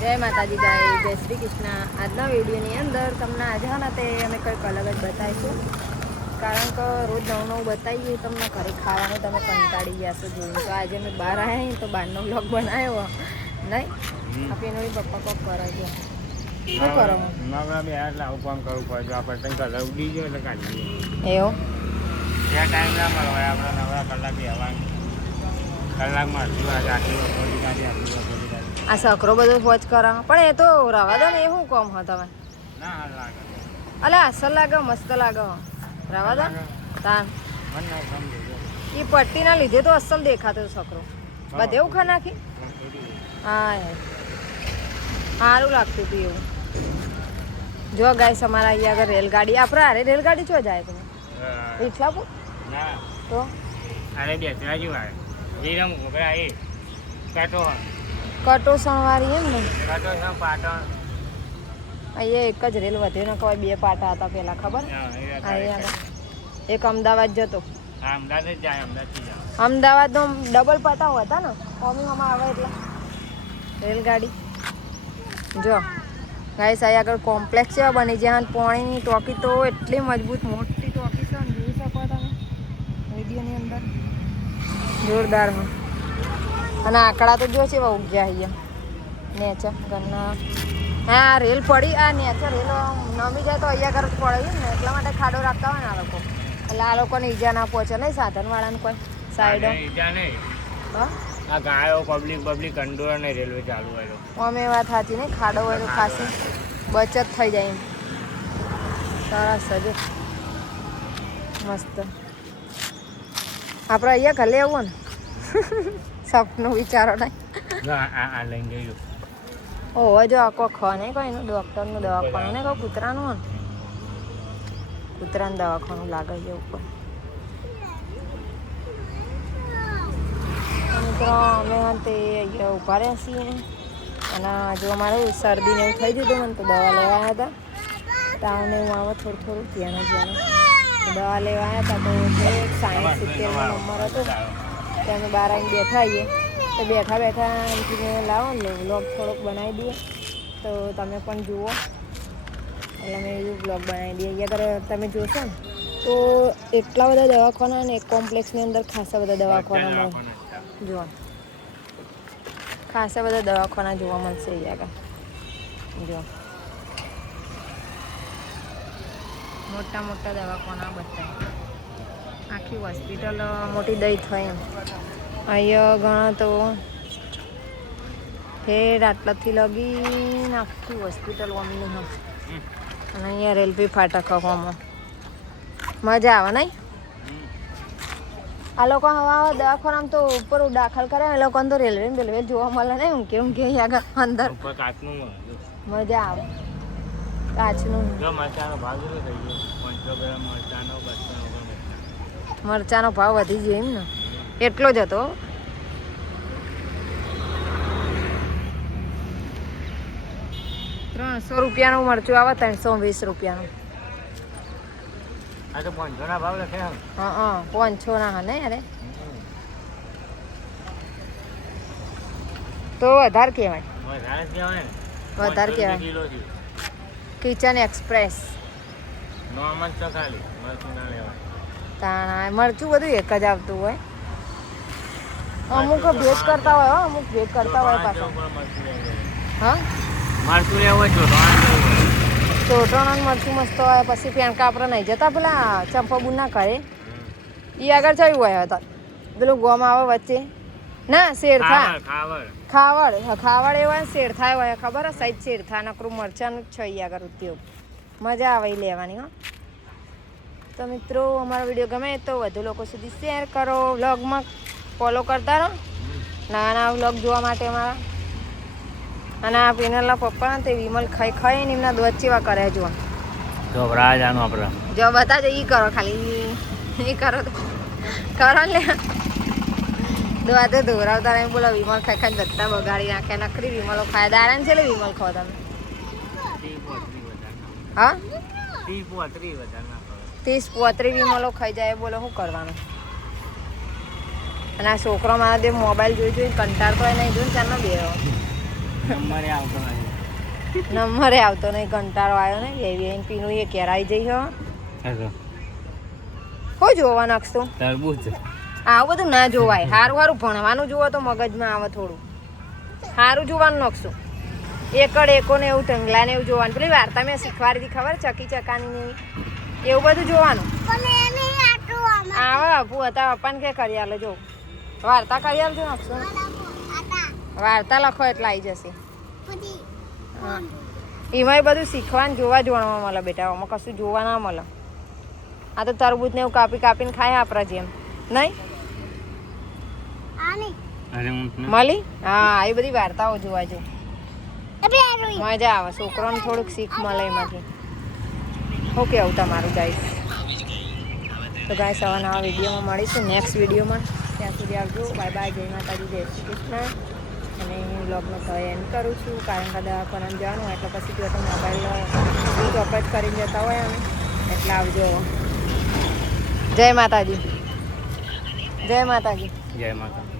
જય માતાજી ગાય, જય શ્રી કૃષ્ણ. આજના વિડીયોની અંદર તમને આજે ને તે અમે કંઈક અલગ જ બતાવીશું. કારણ કે રોજ નવું નવું બતાવીએ તમને ઘરે ખાવાનું તમે કંટાળી ગયા છો જોઈને. તો આજે અમે બહાર આવ્યા તો બહારનો બ્લોગ બનાવ્યો નહીં. આપી એનો પપ્પા કોક કરે છે. શું કરો? નવરા બે એટલે આવું કામ કરવું પડે. આપણે કંઈ કલર ઉડી ગયો એટલે કાઢીએ. એવું ત્યાં ટાઈમ ના મળે આપણે નવરા કલાક આવવાનું. કલાકમાં અડધી વાર આટલી વખોડી કાઢી આટલી વખોડી કાઢી. આ સકરો બધો ફોજ કરો પણ એ તો રવા દો ને. એ શું કોમ હો તમે? ના હાલ લાગે અલા અસલ લાગે, મસ્ત લાગે. રવા દો તાન મને ના સમજે એ પટ્ટીના લીધે તો અસલ દેખાતો સકરો. બધે એવું ખા નાખી. હા સારું લાગતું હતું એવું. જો ગાઈસ અમારા અહીંયા આગળ રેલગાડી, આપણે અરે રેલગાડી ચો જાય તમે? રિક્ષાપુર ના તો અરે બેસવા જેવું જીરમ ઘોઘરા એ કાટો કટોસણવાળી એમ ને. કાટો છે પાટણ. અહીંયા એક જ રેલ વધ્યો ને કહેવાય. બે પાટા હતા પેલા, ખબર? અહીંયા એક અમદાવાદ જતો. હા અમદાવાદ જ જાય. અમદાવાદથી જાય. અમદાવાદનો ડબલ પાટા હતા ને કોમીમાં આવે એટલે રેલગાડી. જો ગાઈસ અહીંયા આગળ કોમ્પ્લેક્સ છે બની જ્યાં પાણીની ટોકી તો એટલી મજબૂત મોટી ટોકી છે ને, જોઈ શકો તમે વિડીયોની અંદર. જોરદાર હા. અને આંકડા તો જો છે ઉગ્યા અહીંયા નેચા ઘરના. હા રેલ પડી. આ નેચા રેલ નમી જાય તો અહીંયા આગળ જ પડે ને, એટલા માટે ખાડો રાખતા હોય ને આ લોકો. એટલે આ લોકોને ઈજા ના પહોંચે નહીં સાધનવાળાને કોઈ સાઈડો. ઈજા નહીં. હા આ ગાયો પબ્લિક કંડોર ને રેલવે ચાલુ હોય. અમે વાત સાચી નહીં. ખાડો હોય તો ખાસી બચત થઈ જાય એમ. સરસ જ મસ્ત. આપણે અહીંયા ઘરે આવું ને સપનું વિચારો નહીં. આ લઈને જઈજો. ઓહો જો આખો ખ નહીં કોઈ એનું ડૉક્ટરનું દવાખાનું ને કોઈ કૂતરાનું હોય ને. કૂતરાનું દવાખાનું લાગે છે ઉપર. મિત્રો અમે તે અહીંયા ઊભા રહ્યા છીએ અને જો અમારે શરદીને એવું થઈ જતું મને તો દવા લેવા આવ્યા હતા. તાવને એવું આવે થોડું થોડું ધ્યાન દવા લેવા આવ્યા હતા. તો 60-70 નંબર હતો. તો અમે બહાર આવીને બેઠા આવીએ તો બેઠા બેઠા એમથી લાવો ને વ્લોગ થોડોક બનાવી દઈએ તો તમે પણ જુઓ. એટલે અમે એવું બ્લોગ બનાવી દઈએ. અહીંયા આગળ તમે જોશો ને તો એટલા બધા દવાખાના ને એક કોમ્પ્લેક્સની અંદર ખાસા બધા દવાખાના મળે. જુઓ ખાસા બધા દવાખાના જોવા મળશે અહીંયા આગળ. જો મોટા મોટા દવાખાના બધા આખી હોસ્પિટલ મોટી દઈ થાય એમ. અહીંયા ઘણા તો હેડ આટલાથી લગીને આખી હોસ્પિટલ અમીની હોય. અને અહીંયા રેલવે ફાટક હવામાં મજા આવે નહીં. આ લોકો હવા દવાખાનામાં તો ઉપર દાખલ કરે એ લોકોને તો રેલવે જોવા મળે નહીં. હું કેવું કે અહીંયા અંદર મજા આવે. કાચનું મરચાનો ભાવ વધી જાય એમ ને, એટલો જ હતો. ₹300 મરચું આવે, 320 રૂપિયાનું. આ તો 500 ના ભાવ લખે. હા 500 ના ને અરે તો વધારે કહેવાય. વધારે કહેવાય. કિચન એક્સપ્રેસ તાણા મરચું બધું એક જ આવતું હોય. અમુક ભેજ કરતા હોય, અમુક ભેજ કરતા હોય પાછા. હા મરચું લેવું હોય ચોટણ મરચું મસ્ત હોય. પછી ફેંકા આપણે નહીં જતા પેલા ચંપાબુન ના કરે એ આગળ થયું હોય હતા પેલું ગોમ આવે વચ્ચે ના શેરથા ખાવડ એ હોય. શેરથા હોય ખબર હે સાઈડ શેરથા નકરું મરચાંનું જ છે અહીંયા આગળ ઉદ્યોગ. મજા આવે એ લેવાની. હા તો મિત્રો અમારો વિડીયો ગમે તો વધુ લોકો સુધી શેર કરો. વ્લોગમાં ફોલો કરતા રહો નવા વ્લોગ જોવા માટે અમારા. અને આ પિનલના પપ્પા તે વિમલ ખાઈ ને એમના દોધ ચેવા કરે જો જો બતાજો. એ કરો ખાલી એ કરો તો કરો લે દોધ ધોરાવતા નહીં. બોલો વિમલ ખાઈ બધા બગાડી નાખે. નખરી વિમલો ખાય દાડા છે. વિમલ ખાઓ તમે? હા 30-35 વિમલો ખાઈ જાય. બોલો શું કરવાનું? અને આ છોકરો મારા જે મોબાઈલ જોઈ કંટાળતો હોય નહીં જોઈને ચાલનો બે નંબરે આવતો નથી. નંબરે આવતો નહીં, કંટાળો આવ્યો ને એવી પીનું એ કેરાઈ જઈ હો. કોઈ જોવા નાખશું તરબૂચ. આવું બધું ના જોવાય. સારું સારું ભણવાનું જુઓ તો મગજમાં આવે થોડું. સારું જોવાનું નાખશું. એકડ એકો ને એવું ટંગલા ને એવું જોવાનું. પેલી વાર્તા મેં શીખવાડી હતી ખબર, ચકી ચકાની ને એવી. એવું બધું જોવાનું આવે. અપુ હતા પપ્પાને કે કરી આલો. જો વાર્તા કરી આલજો નાખશું. વાર્તા લખો એટલે આવી જશે. હા, એમાંય બધું શીખવાનું જોવા જોવા મળે બેટા. આમાં કશું જોવા ના મળે. આ તો તરબૂચ ને એવું કાપી કાપીને ખાય આપણા જેમ, નહીં મળી? હા, એ બધી વાર્તાઓ જોવા જો, મજા આવે. છોકરાને થોડુંક શીખ મળે એમાંથી. શું કેવું તમારું ગાઈસ? તો ગાઈસ આવા નવા વિડીયોમાં મળીશું નેક્સ્ટ વિડીયોમાં. ત્યાં સુધી આવજો. Bye bye. જય માતાજી, જય શ્રી કૃષ્ણ. અને હું બ્લોગનો તો એન્ડ કરું છું, કારણ કે દવાખાને જવાનું હોય એટલે પછી જો તો મોબાઈલ સ્વિચ ઓફ જ કરીને જતા હોય અમે, એટલે આવજો. જય માતાજી. જય માતાજી. જય માતા.